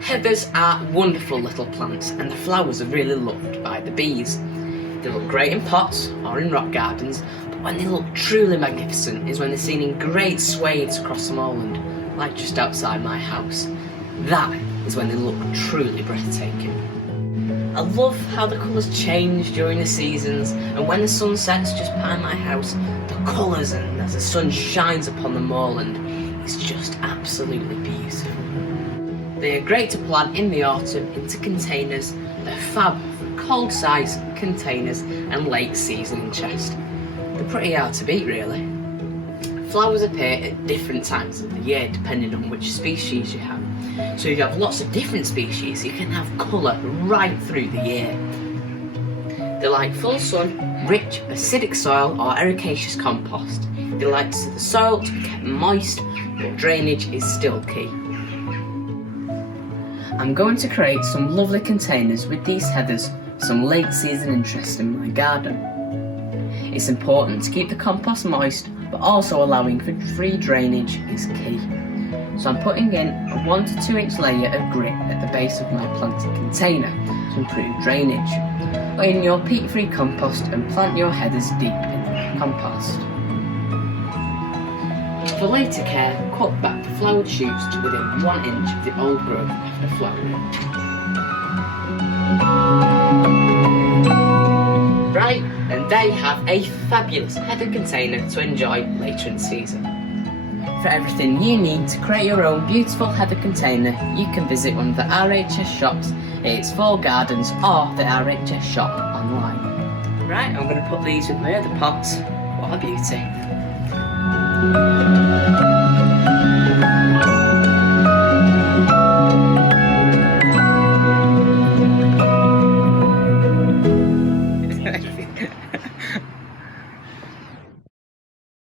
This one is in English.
Heathers are wonderful little plants and the flowers are really loved by the bees. They look great in pots or in rock gardens, but when they look truly magnificent is when they're seen in great swathes across the moorland, like just outside my house. That is when they look truly breathtaking. I love how the colours change during the seasons, and when the sun sets just behind my house, the colours and as the sun shines upon the moorland, it's just absolutely beautiful. They are great to plant in the autumn into containers. They're fab for cold size containers and late season chest. They're pretty hard to beat really. Flowers appear at different times of the year depending on which species you have. So if you have lots of different species, you can have colour right through the year. They like full sun, rich acidic soil or ericaceous compost. They like the soil to be kept moist, but drainage is still key. I'm going to create some lovely containers with these heathers for some late season interest in my garden. It's important to keep the compost moist, but also allowing for free drainage is key. So I'm putting in a 1 to 2 inch layer of grit at the base of my planting container to improve drainage. Put in your peat-free compost and plant your heathers deep in the compost. For later care, cut back the flowered shoots to within 1 inch of the old growth after flowering. Right, and there you have a fabulous heather container to enjoy later in the season. For everything you need to create your own beautiful heather container, you can visit one of the RHS shops at its 4 gardens or the RHS shop online. Right, I'm going to put these with my other pots. What a beauty.